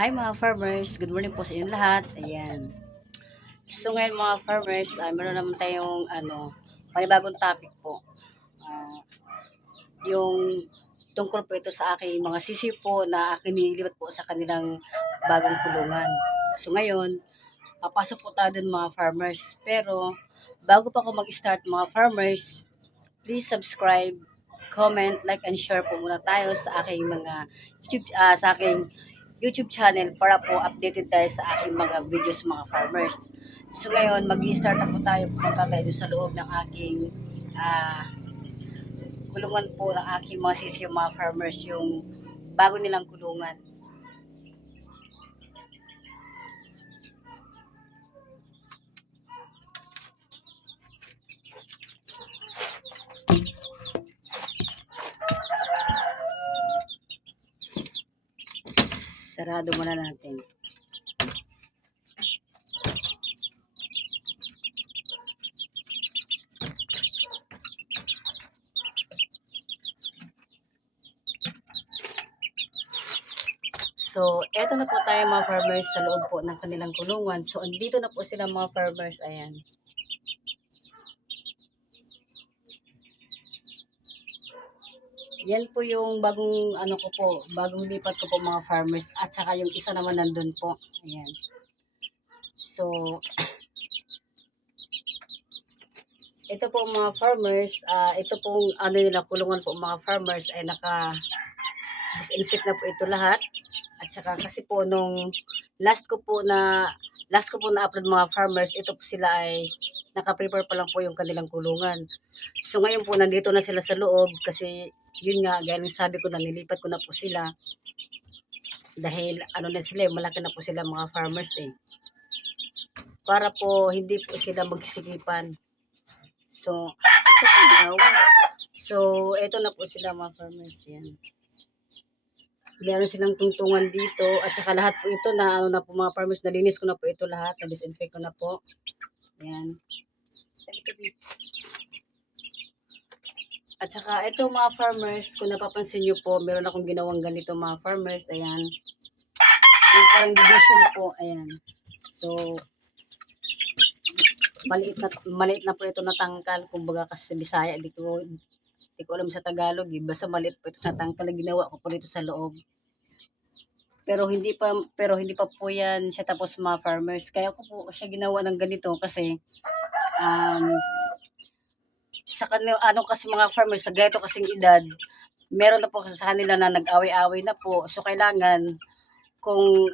Hi mga farmers, good morning po sa inyong lahat. Ayan. So ngayon mga farmers, meron naman tayong panibagong topic po. Ah, yung tungkol po ito sa aking mga sisiw po na aking nililipat po sa kanilang bagong kulungan. So ngayon, pasok po tayo dun mga farmers. Pero bago pa ako mag-start mga farmers, please subscribe, comment, like, and share po muna tayo sa aking mga YouTube channel para po updated tayo sa aking mga videos mga farmers. So ngayon, mag-start na po tayo, pumunta tayo sa loob ng aking ah, kulungan po ng aking mga sisiyo mga farmers, yung bago nilang kulungan. Sarado muna natin. So, eto na po tayo mga farmers sa loob po ng kanilang kulungan. So, andito na po sila mga farmers. Ayan. Yan po yung bagong ko po, bagong lipat ko po mga farmers at saka yung isa naman nandun po. Ayan. So, ito po mga farmers, ito pong nila kulungan po mga farmers ay naka-disinfect na po ito lahat. At saka kasi po nung last ko po na upload mga farmers, ito po sila ay naka-prepare pa lang po yung kanilang kulungan. So ngayon po nandito na sila sa loob kasi yun nga, gaya ng sabi ko na nilipat ko na po sila. Dahil na sila, malaki na po sila mga farmers eh. Para po hindi po sila magsisikipan. So, ito na po sila mga farmers yan. Meron silang tungtungan dito at saka lahat po ito na na po mga farmers, nalinis ko na po ito lahat, na-disinfect ko na po. Ayan. At saka ito mga farmers, kung napapansin nyo po, meron akong ginawang ganito mga farmers. Ayan. Yung parang division po. Ayan. So, maliit na po ito na tangkal. Kumbaga kasi sa Bisaya, di ko alam sa Tagalog. Basta maliit po ito na tangkal na ginawa ko po dito sa loob. Pero hindi pa po yan siya tapos mga farmers. Kaya ko po siya ginawa ng ganito kasi um, sa kanila kasi mga farmers sa ganito kasing edad, meron na po sa kanila na nag-away-away na po. So kailangan kung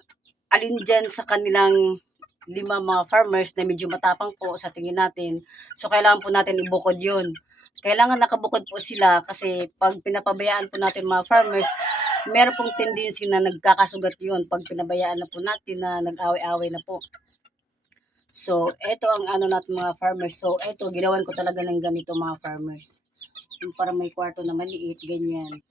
alin diyan sa kanilang 5 mga farmers na medyo matapang po sa tingin natin, so kailangan po natin ibukod 'yun. Kailangan nakabukod po sila kasi pag pinapabayaan po natin mga farmers, meron pong tendency na nagkakasugat 'yun pag pinabayaan na po natin na nag-away-away na po. So, eto ang natin mga farmers. So, eto ginawan ko talaga ng ganito mga farmers. Yung para may kwarto na maliit, ganyan.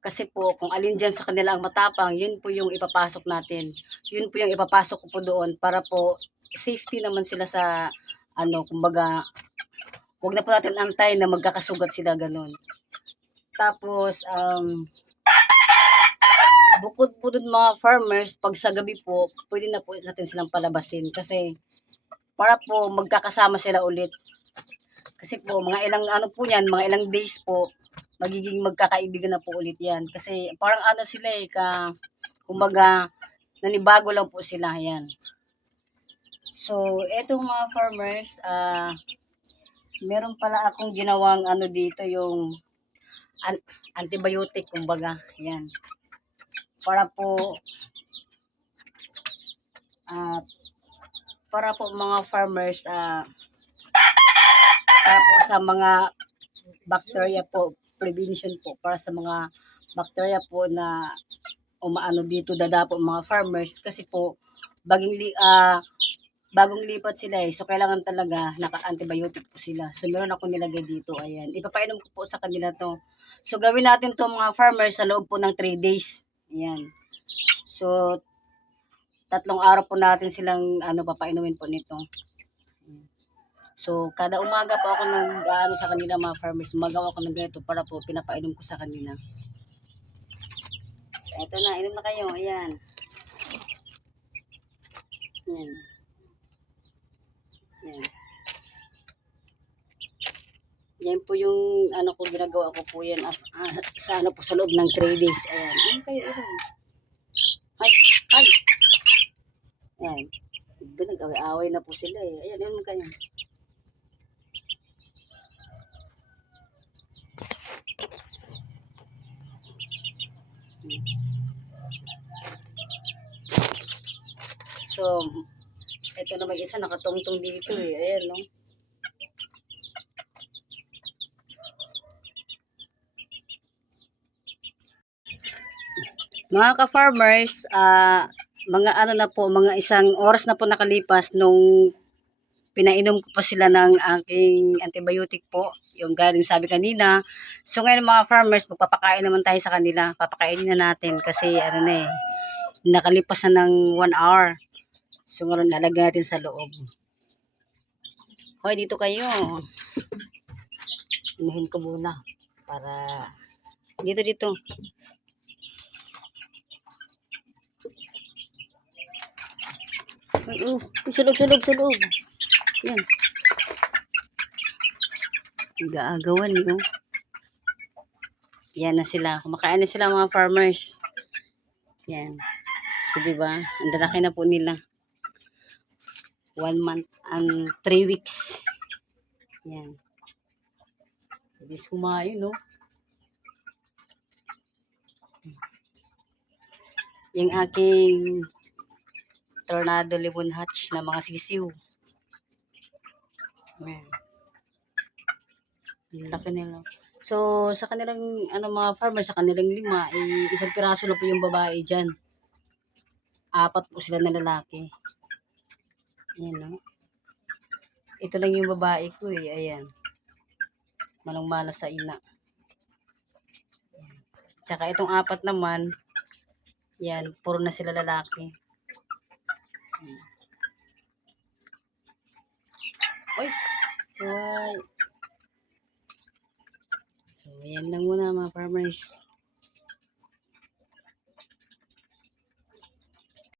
Kasi po, kung alin dyan sa kanila ang matapang, yun po yung ipapasok natin. Yun po yung ipapasok ko po doon para po safety naman sila sa kumbaga, huwag na po natin antay na magkakasugat sila ganun. Tapos, bukod po dun mga farmers, pag sa gabi po, pwede na po natin silang palabasin kasi para po magkakasama sila ulit. Kasi po, mga ilang po yan, mga ilang days po, magiging magkakaibigan na po ulit yan. Kasi parang sila kumbaga, nanibago lang po sila yan. So, etong mga farmers, meron pala akong ginawang dito yung antibiotic, kumbaga, yan. Para po, mga farmers, para po sa mga bacteria po, prevention po, para sa mga bacteria po na dito dadapo mga farmers kasi po bagong lipat sila eh. So kailangan talaga naka-antibiotic po sila. So meron ako nilagay dito, ayan. Ipapainom ko po sa kanila to. So gawin natin to mga farmers sa loob po ng 3 days. Ayan. So 3 araw po natin silang papainumin po nito. So, kada umaga po ako sa kanila mga farmers, magawa ko ng ganito para po pinapainom ko sa kanila. Eto na, inom na kayo. Ayan. Ayan. Ayan. Yan po yung ano ko ginagawa ko po yan sa ano po sa loob ng 3 days. Ayan. Inom kayo, inom. Ay, ay. Ayan. Nag-away-away na po sila eh. Ayan, inom kayo. So, ito na mag-isa nakatungtong dito eh. Ayan, no? Mga ka-farmers, mga ano na po, mga isang oras na po nakalipas nung pinainom ko pa sila ng aking antibiotic po, yung galing sabi kanina. So ngayon mga farmers, magpapakain naman tayo sa kanila. Papakainin na natin kasi ano na eh, nakalipas na ng 1 hour. So ngayon lalagyan natin sa loob. Hoy, dito kayo. Inuhin ko muna para dito. Ay, sa loob. Yan. Gaagawan yun. Yan na sila. Kumakain na sila mga farmers. Yan. So, diba? Ang lalaki na po nila. 1 month and 3 weeks. Yan. Bilis kumain, no? Yung aking tornado lemon hatch na mga sisiw. Yan. Ang laki nila. So, sa kanilang, mga farmers, sa kanilang 5, isang piraso lang po yung babae dyan. 4 po sila na lalaki. Ayan, no? Ito lang yung babae ko eh. Ayan. Manong-mana sa ina. Tsaka itong 4 naman, yan, puro na sila lalaki. Oy! Oy! So, yan lang muna mga farmers.